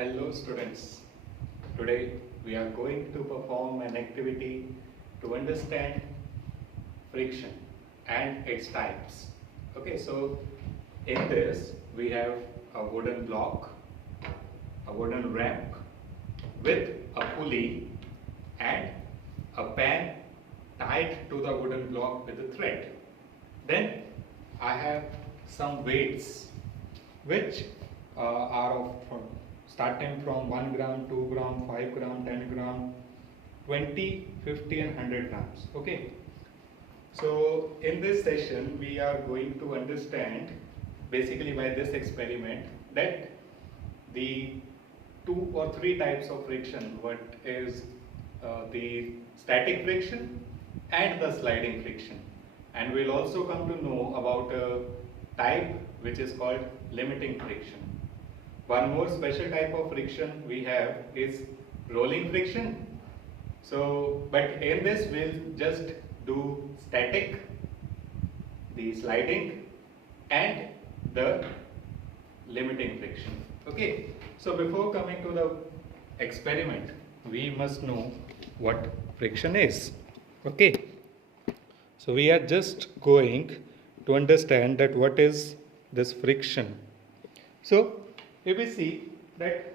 Hello students. Today we are going to perform an activity to understand friction and its types. Okay, so in this we have a wooden block, a wooden ramp with a pulley and a pan tied to the wooden block with a thread. Then I have some weights which are starting from 1 gram, 2 gram, 5 gram, 10 gram, 20, 50 and 100 grams. Okay. So in this session we are going to understand basically by this experiment that the 2 or 3 types of friction, what is the static friction and the sliding friction, and we'll also come to know about a type which is called limiting friction. One more special type of friction we have is rolling friction. So, but in this we'll just do static, the sliding and the limiting friction. Okay, so before coming to the experiment, we must know what friction is. Okay, so we are just going to understand that what is this friction. So if we see that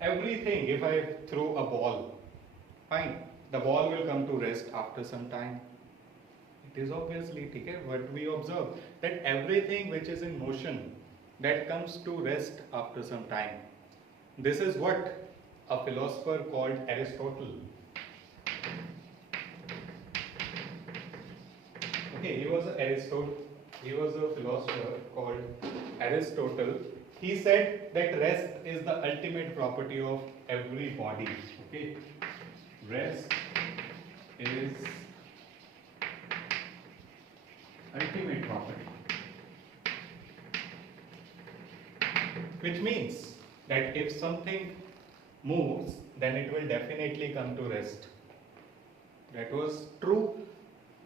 everything, if I throw a ball, fine, the ball will come to rest after some time. It is obviously okay, what we observe that everything which is in motion that comes to rest after some time. This is what a philosopher called Aristotle. Okay, he was a philosopher called Aristotle. He said that rest is the ultimate property of every body. Okay, rest is ultimate property, which means that if something moves, then it will definitely come to rest. That was true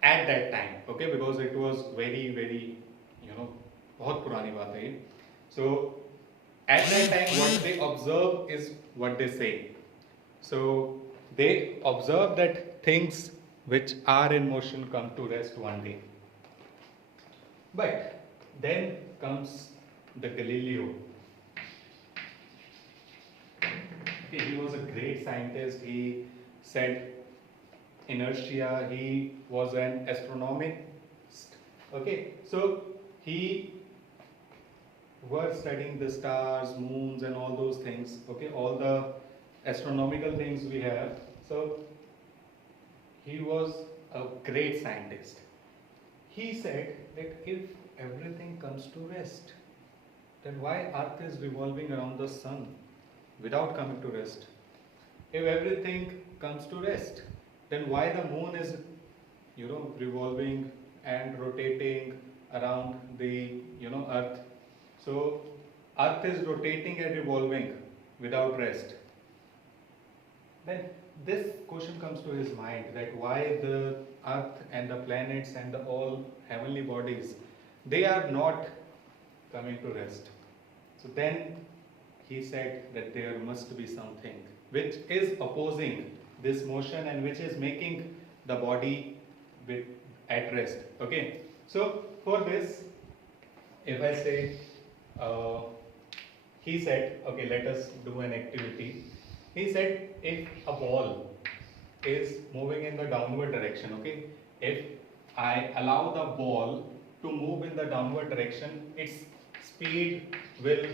at that time, okay, because it was very बहुत पुरानी बात है ये. So at that time what they observe is what they say. So they observe that things which are in motion come to rest one day. But then comes the Galileo. Okay, he was a great scientist. He said inertia, he was an astronomist. Okay, so he was studying the stars, moons and all those things, okay, all the astronomical things we have. So he was a great scientist. He said that if everything comes to rest, then why Earth is revolving around the sun without coming to rest? If everything comes to rest, then why the moon is revolving and rotating around the earth? So earth is rotating and revolving without rest. Then this question comes to his mind, that why the earth and the planets and the all heavenly bodies, they are not coming to rest. So then he said that there must be something which is opposing this motion and which is making the body at rest. Okay, so for this, if I say, he said, okay, let us do an activity. He said if a ball is moving in the downward direction, okay, if I allow the ball to move in the downward direction, its speed will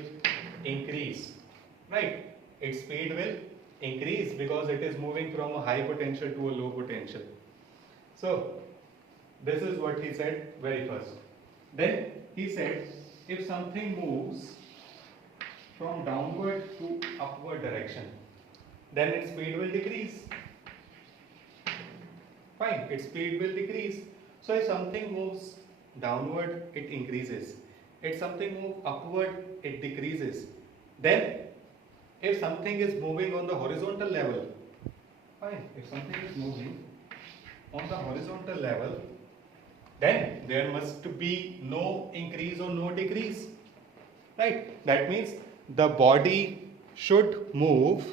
increase, right? Its speed will increase because it is moving from a high potential to a low potential. So this is what he said very first. Then he said if something moves from downward to upward direction, then its speed will decrease. Fine, its speed will decrease. So if something moves downward, it increases. If something moves upward, it decreases. Then if something is moving on the horizontal level, fine, if something is moving on the horizontal level, then there must be no increase or no decrease, right? That means the body should move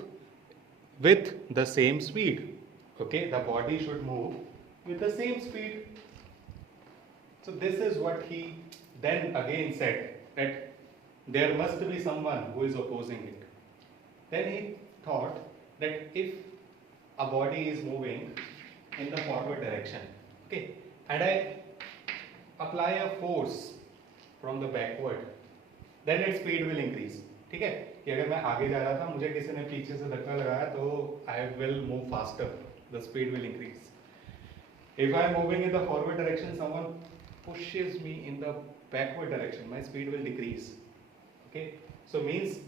with the same speed. Okay, the body should move with the same speed. So this is what he then again said, that there must be someone who is opposing it. Then he thought that if a body is moving in the forward direction, okay, and I apply a force from the backward, then its speed will increase. ठीक है, कि अगर मैं आगे जा रहा था, मुझे किसी ने पीछे से धक्का लगाया, तो I will move faster, the speed will increase. If I am moving in the forward direction, someone pushes me in the backward direction, my speed will decrease. Okay, so means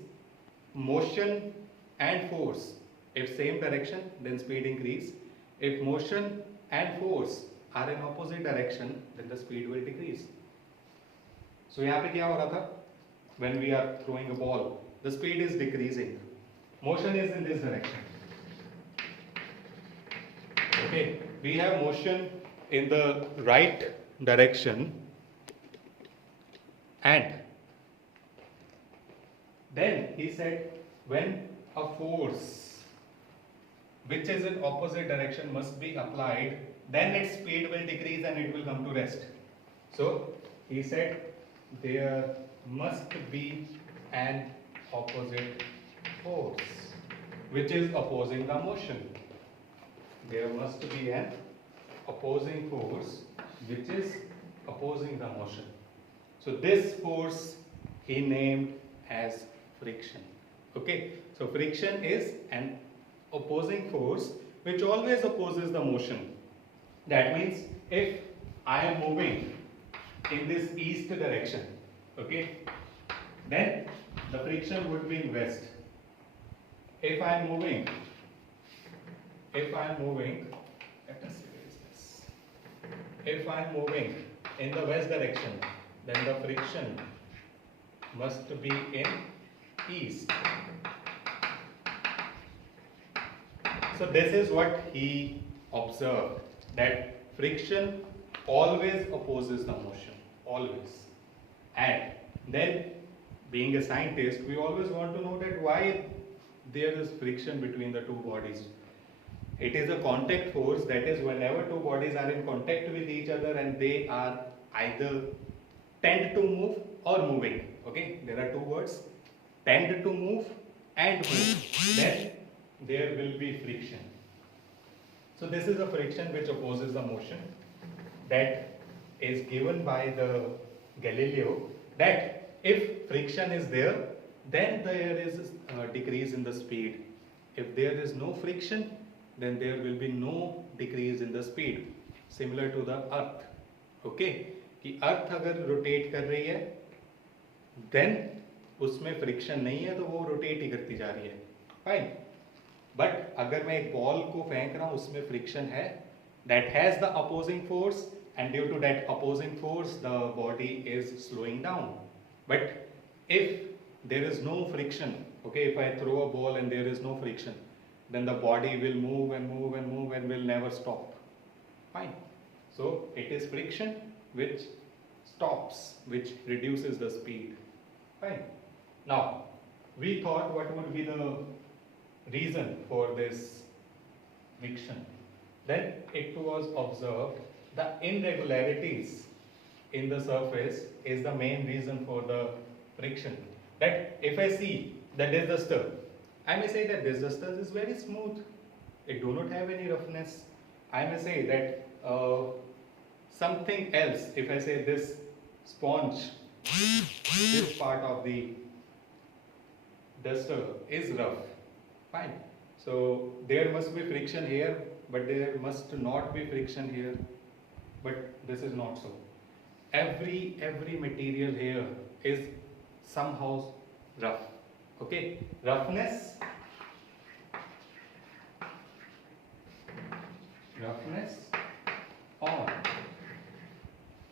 motion and force, if same direction, then speed increase. If motion and force are in opposite direction, then the speed will decrease. So यहाँ पे क्या हो रहा था? When we are throwing a ball, the speed is decreasing. Motion is in this direction. Okay, we have motion in the right direction, and then he said when a force which is in opposite direction must be applied, then its speed will decrease and it will come to rest. So he said there must be an opposite force which is opposing the motion. There must be an opposing force which is opposing the motion. So this force he named as friction. Okay, so friction is an opposing force which always opposes the motion. That means if I am moving in this east direction, okay, then the friction would be in west. If I am moving, let us see, where is this? If I am moving in the west direction, then the friction must be in east. So this is what he observed, that friction always opposes the motion, always. And then, being a scientist, we always want to know that why there is friction between the two bodies. It is a contact force, that is whenever two bodies are in contact with each other and they are either tend to move or moving. Okay, there are two words, tend to move and move. Then there will be friction. So this is a friction which opposes the motion, that is given by the Galileo, that if friction is there, then there is a decrease in the speed. If there is no friction, then there will be no decrease in the speed. Similar to the earth. Okay, कि अर्थ अगर rotate कर रही है, then उसमें friction नहीं है तो वो रोटेट ही करती जा रही है, फाइन. बट अगर मैं एक बॉल को फेंक रहा हूँ, उसमें फ्रिक्शन है, that has the opposing force, and due to that opposing force the body is slowing down. But if there is no friction, okay, if I throw a ball and there is no friction, then the body will move and move and move and will never stop, fine. So it is friction which stops, which reduces the speed, fine. Now we thought what would be the reason for this friction. Then it was observed the irregularities in the surface is the main reason for the friction. That if I see the disaster, I may say that disaster is very smooth, it do not have any roughness. I may say that something else, if I say this sponge, this part of the duster is rough, fine. So there must be friction here, but there must not be friction here, but this is not so. Every material here is somehow rough, okay. Roughness or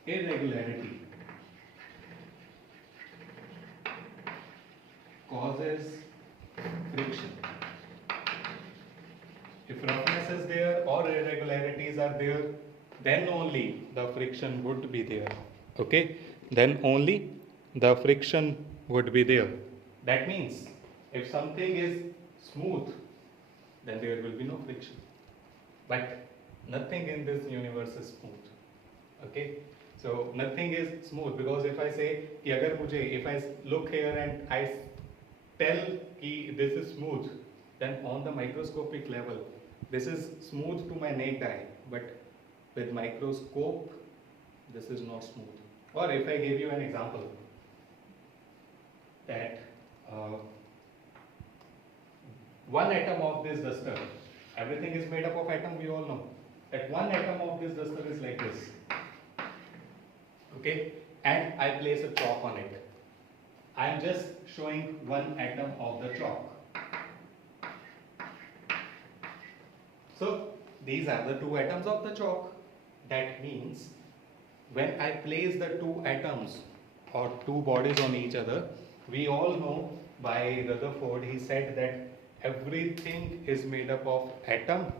irregularity causes friction. If roughness is there or irregularities are there, then only the friction would be there, okay. Then only the friction would be there. That means If something is smooth, then there will be no friction. But nothing in this universe is smooth. Okay? So nothing is smooth, because if I say, if I look here and I tell this is smooth, then on the microscopic level, this is smooth to my naked eye, but with microscope, this is not smooth. Or if I give you an example, that one atom of this duster, everything is made up of atom, we all know, that one atom of this duster is like this, okay, and I place a chalk on it. I am just showing one atom of the chalk. So these are the two atoms of the chalk. That means when I place the two atoms or two bodies on each other, we all know by Rutherford, he said that everything is made up of atom,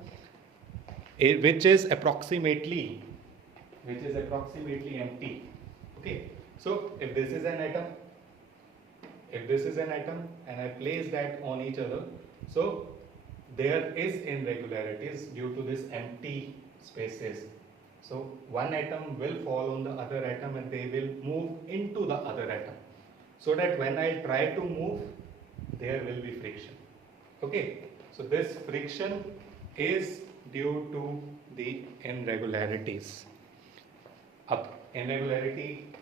which is approximately empty. Okay, so if this is an atom, and I place that on each other, so there is irregularities due to this empty spaces. So one atom will fall on the other atom and they will move into the other atom. So that when I try to move, there will be friction. Okay, so this friction is due to the irregularities. How irregularity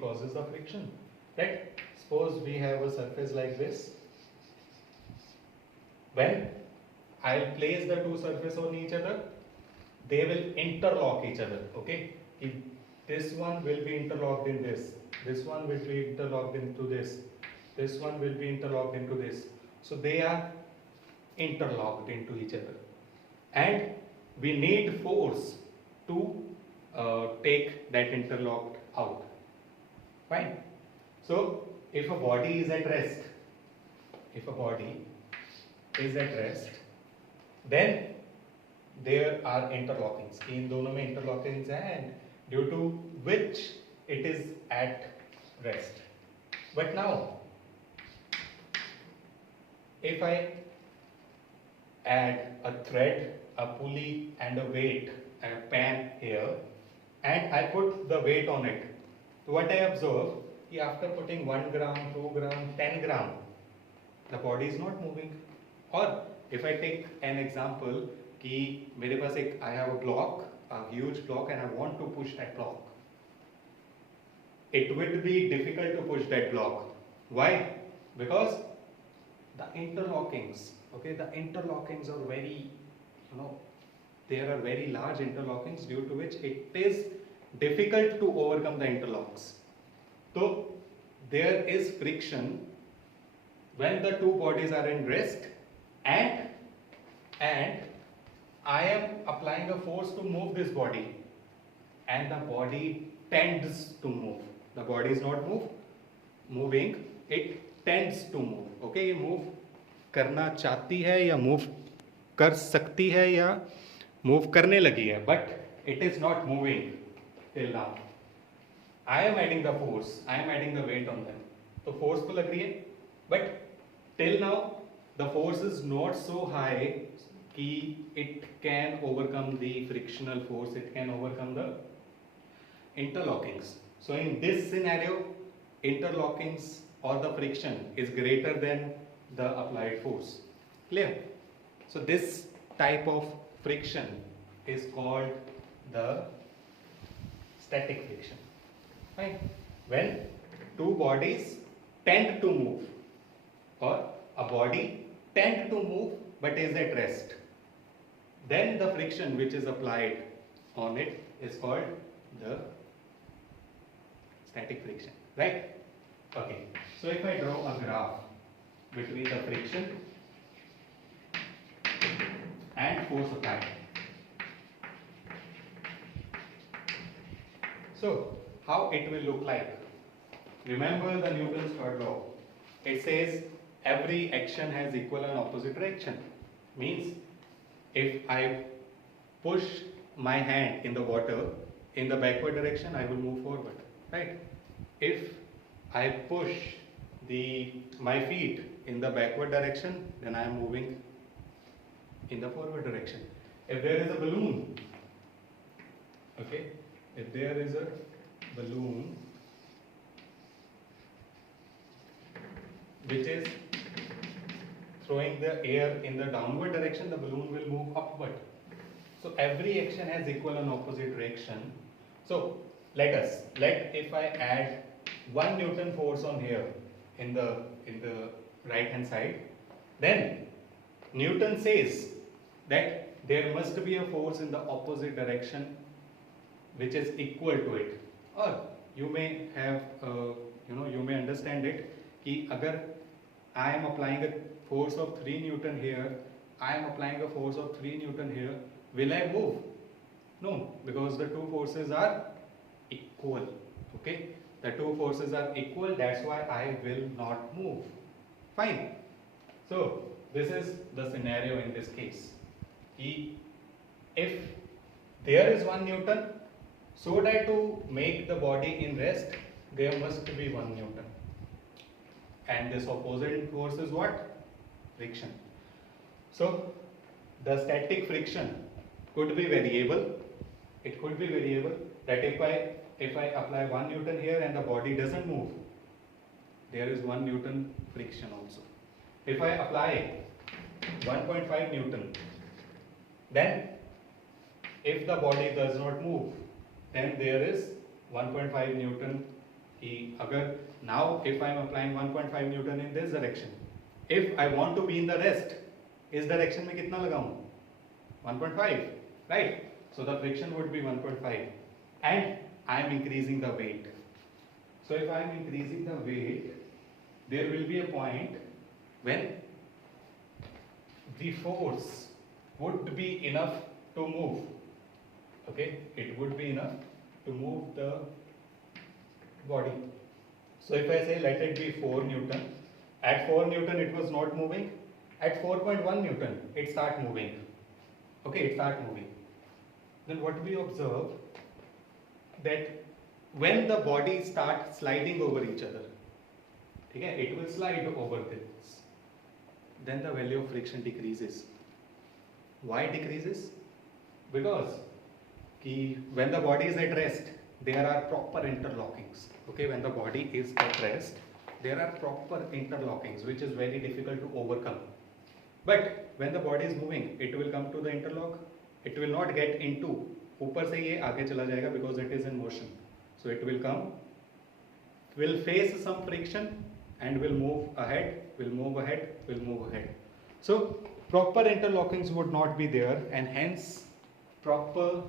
causes the friction? Right? Suppose we have a surface like this. When I'll place the two surfaces on each other, they will interlock each other. Okay, if this one will be interlocked in this one will be interlocked into this one will be interlocked into this. So they are interlocked into each other, and we need force to take that interlocked out. Fine. So if a body is at rest, then there are interlockings. इन दोनों में interlockings हैं, and due to which it is at rest. But now, if I add a thread, a pulley, and a weight, and a pan here, and I put the weight on it, so what I observe, after putting 1 gram, 2 gram, 10 gram, the body is not moving. Or if I take an example, कि मेरे पास एक, I have a block, a huge block, and I want to push that block. It would be difficult to push that block. Why? Because the interlockings, okay, the interlockings are very, there are very large interlockings, due to which it is difficult to overcome the interlocks. So there is friction when the two bodies are in rest, and I am applying a force to move this body, and the body tends to move. The body is not moving, it tends to move. Okay, ये move करना चाहती है या move कर सकती है या move करने लगी है, but it is not moving till now. I am adding the force, I am adding the weight on them. तो force तो लग रही है, but till now the force is not so high कि it can overcome the frictional force, it can overcome the interlockings. So in this scenario, interlockings or the friction is greater than the applied force. Clear? So this type of friction is called the static friction. Right? When two bodies tend to move, or a body tend to move but is at rest, then the friction which is applied on it is called the static friction. Right? Okay. So if I draw a graph between the friction and force applied. So how it will look like? Remember the Newton's third law. It says every action has equal and opposite reaction. Means if I push my hand in the water in the backward direction, I will move forward. Right? If I push my feet in the backward direction, then I am moving in the forward direction. If there is a balloon, okay, if there is a balloon which is throwing the air in the downward direction, the balloon will move upward. So every action has equal and opposite reaction. So let if I add 1 Newton force on here in the right hand side, then Newton says that there must be a force in the opposite direction which is equal to it. Or you may have you may understand it कि अगर I am applying a force of 3 Newton here, I am applying a force of 3 Newton here, will I move? No, because the two forces are equal. Okay, the two forces are equal, that's why I will not move. Fine. So this is the scenario in this case. If there is 1 Newton, so that to make the body in rest, there must be 1 Newton. And this opposite force is what? Friction. So the static friction could be variable. It could be variable that if I apply 1 Newton here and the body doesn't move, there is 1 Newton friction also. If I apply 1.5 Newton, then if the body does not move, then there is 1.5 Newton. Now if I am applying 1.5 Newton in this direction, if I want to be in the rest, इस direction में कितना लगाऊं? 1.5, right? So the friction would be 1.5, and I am increasing the weight. So if I am increasing the weight, there will be a point when the force would be enough to move. Okay, it would be enough to move the body. So if I say let it be 4 Newton, at 4 Newton it was not moving, at 4.1 Newton it start moving. Okay, it start moving. Then what we observe that when the body starts sliding over each other, okay, it will slide over this, then the value of friction decreases. Why decreases? Because when the body is at rest, there are proper interlockings. Okay, when the body is at rest, there are proper interlockings which is very difficult to overcome. But when the body is moving, it will come to the interlock. It will not get into ऊपर से ये आगे चला जाएगा because it is in motion. So it will come, will face some friction and will move ahead, will move ahead, will move ahead. So proper interlockings would not be there, and hence proper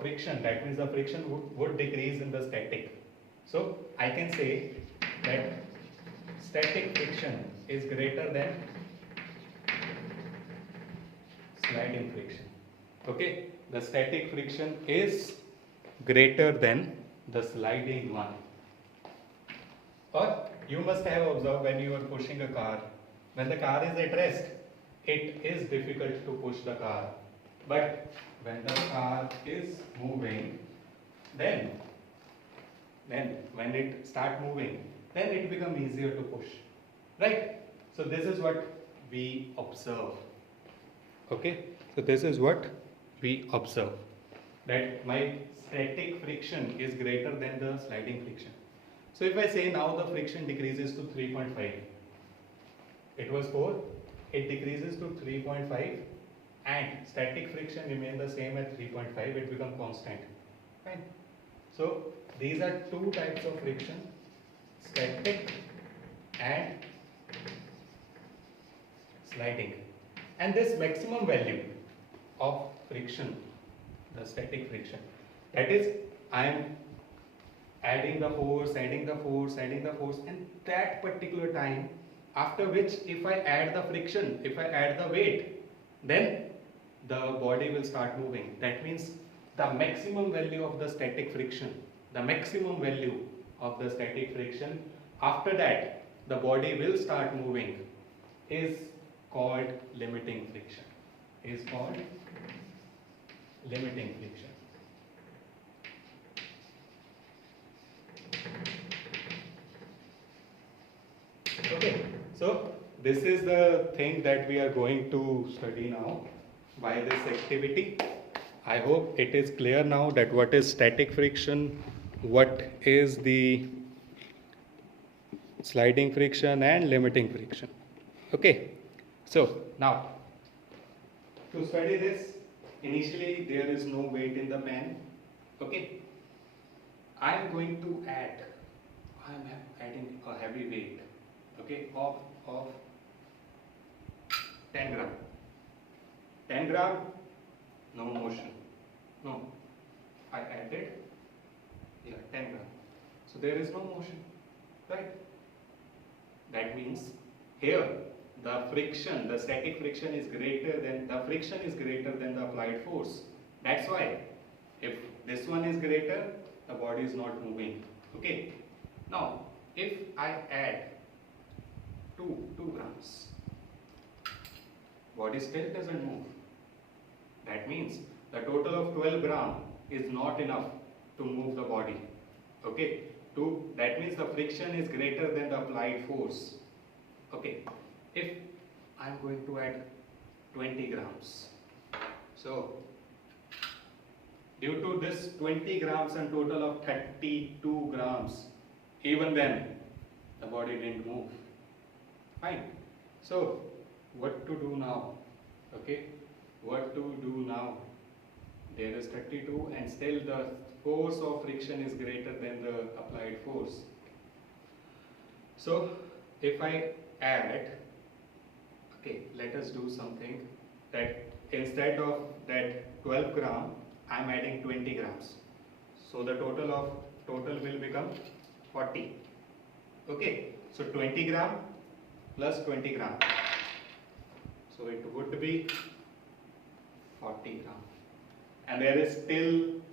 friction, that means the friction would decrease in the static. So I can say that static friction is greater than sliding friction. Okay, the static friction is greater than the sliding one. Or you must have observed when you are pushing a car, when the car is at rest, it is difficult to push the car. But when the car is moving, then when it start moving, then it become easier to push, right? So this is what we observe. Okay, so this is what we observe, that my static friction is greater than the sliding friction. So if I say now the friction decreases to 3.5, it was 4, it decreases to 3.5, and static friction remain the same at 3.5, it become constant. Fine. So these are two types of friction, static and sliding. And this maximum value of friction, the static friction, that is, I am adding the force, adding the force, adding the force, and that particular time, after which if I add the friction, if I add the weight, then the body will start moving. That means the maximum value of the static friction, the maximum value of the static friction, after that the body will start moving, is called limiting friction. Is called limiting friction. Okay, so this is the thing that we are going to study now by this activity. I hope it is clear now that what is static friction, what is the sliding friction and limiting friction. Okay, so now to study this, initially there is no weight in the pen. Okay, I am going to add, I am adding a heavy weight, okay, of 10 gram. 10 gram, no motion. No, I added, yeah, 10 gram. So there is no motion, right? That means here the friction, the static friction is greater than, the friction is greater than the applied force. That's why if this one is greater, the body is not moving. Okay. Now, if I add 2 grams, body still doesn't move. That means the total of 12 gram is not enough to move the body. Okay. That means the friction is greater than the applied force. Okay. If I am going to add 20 grams, so due to this 20 grams and total of 32 grams, even then the body didn't move. Fine. So what to do now? Okay, what to do now? There is 32 and still the force of friction is greater than the applied force. So if I add, okay, let us do something that instead of that 12 gram, I am adding 20 grams. So the total will become 40. Okay, so 20 gram plus 20 gram. So it would be 40 gram. And there is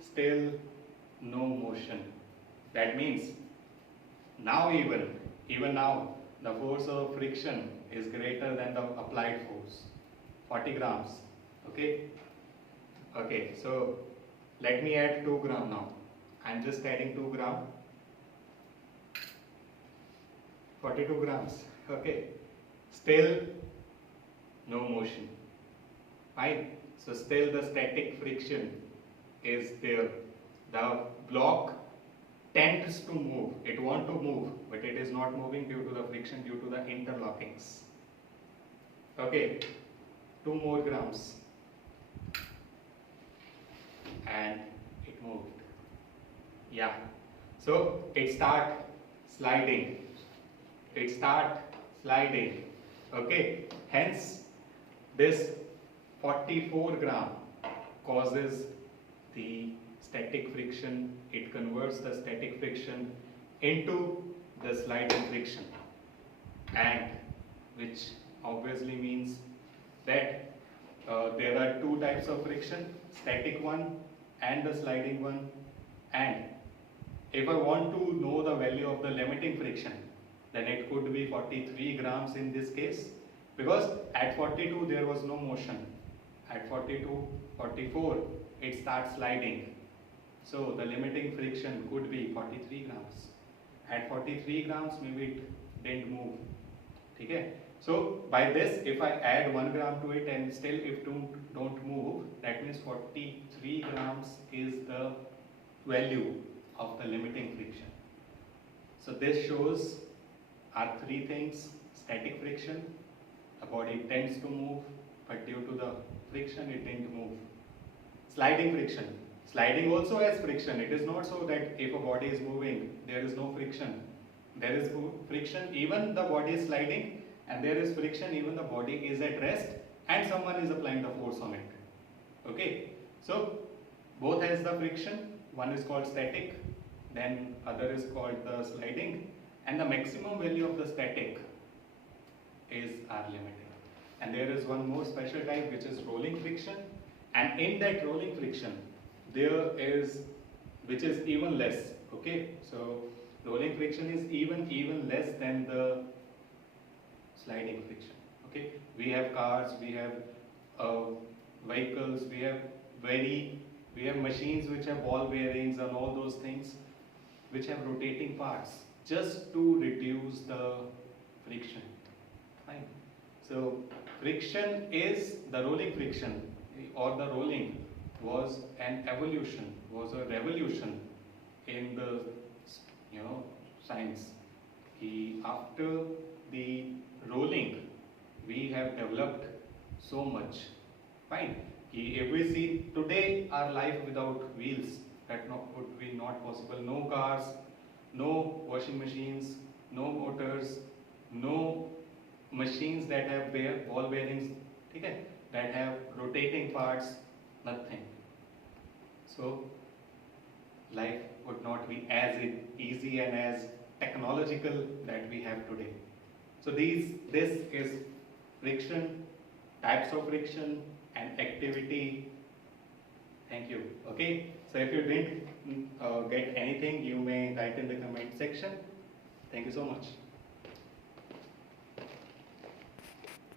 still no motion. That means now even now the force of friction is greater than the applied force. 40 grams. Okay. Okay, so let me add 2 gram now. I am just adding 2 gram. 42 grams. Okay, still no motion. Fine. So still the static friction is there. The block tends to move. It wants to move, but it is not moving due to the friction, due to the interlockings. Okay, 2 more grams. And it moved. Yeah. So it start sliding. Okay. Hence this 44 gram causes the static friction. It converts the static friction into the sliding friction, and which obviously means that there are 2 types of friction, static one and the sliding one. And if I want to know the value of the limiting friction, then it could be 43 grams in this case, because at 42 there was no motion. At 42, 44 it starts sliding. So the limiting friction could be 43 grams. At 43 grams maybe it didn't move. Okay? So by this, if I add 1 gram to it and still if don't move, that means 43 grams is the value of the limiting friction. So this shows our 3 things: static friction, the body tends to move, but due to the friction it didn't move. Sliding friction. Sliding also has friction. It is not so that if a body is moving, there is no friction. There is friction even the body is sliding, and there is friction even the body is at rest and someone is applying the force on it. Okay, so both has the friction. One is called static, then other is called the sliding, and the maximum value of the static is our limiting. And there is one more special type which is rolling friction, and in that rolling friction there is, which is even less. Okay, so rolling friction is even less than the sliding friction. Okay, we have cars, we have vehicles, we have machines which have ball bearings and all those things which have rotating parts, just to reduce the friction. Fine. So friction is the rolling friction, or the rolling was an evolution, was a revolution in the science. After the rolling, we have developed so much. Fine. If we see today our life without wheels, that would be not possible. No cars, no washing machines, no motors, no machines that have ball bearings, okay, that have rotating parts, nothing. So life would not be as easy and as technological that we have today. So this is friction, types of friction and activity. Thank you. Okay. So if you didn't get anything, you may write in the comment section. Thank you so much.